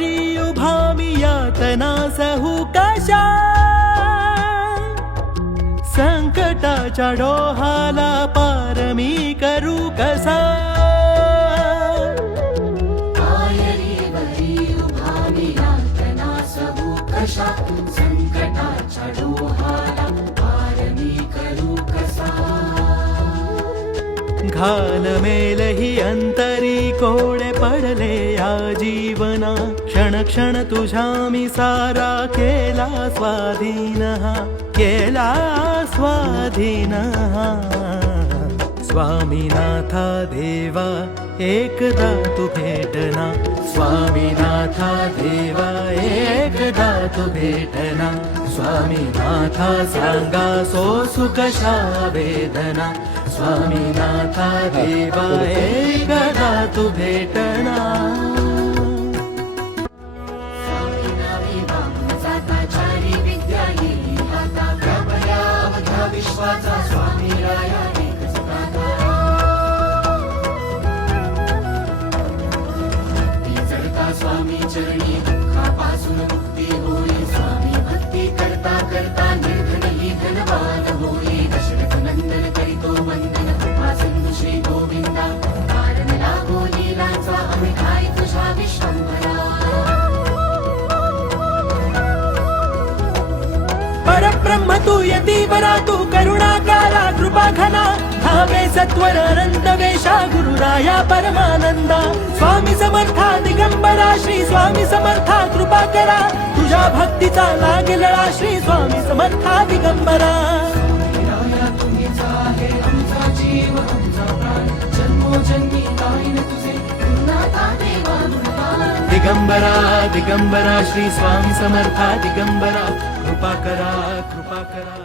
पायरी उभा मी यातना सहू कशा, संकटाच्या डोहाला पार मी करू कसा. पायरीवरी उभा मी यातना सहू कशा, संकटाच्या डोहाला पार मी करू कसा. घालमेल ही अंतरी कोडे पडले या जीवना, क्षण क्षण तुझ्या मी सारा केला स्वाधीन, केला स्वाधीन. स्वामीनाथा देवा एकदा तू भेटना, स्वामीनाथा देवा एकदा तू भेटना. स्वामीनाथा सांगा सो सुकशा वेदना, स्वामीनाथा देवा एकदा तू भेटना. विश्वाचा स्वामी राया एकच दाता. भक्ती जडता स्वामी चरणी, दुःखापासून मुक्ती होई. स्वामी भक्ती करता करता निर्धन ही धनवान होई. दशरथ नंदन करीतो वंदन, कृपा सिंधू श्री गोविंदा. कारण लागो लीलाचा अमिताय तुझा विश्वंभरा. परब्रह्म तू यतीवरा तू करुणाकारा कृपा घना, भावे सत्वर अनंत वेशा गुरुराया परमानंदा. स्वामी समर्था दिगंबरा श्री स्वामी समर्था कृपा करा, तुझ्या भक्तीचा लागेलळा श्री स्वामी समर्था दिगंबरा. तुम्हीच आहे आमचा जीव आमचा प्राण, जन्मोजन्मी गाईन तुझे गुरुनाथा देवा गुणगान. दिगंबरा दिगंबरा श्री स्वामी समर्था दिगंबरा, कृपा करा कृपा करा.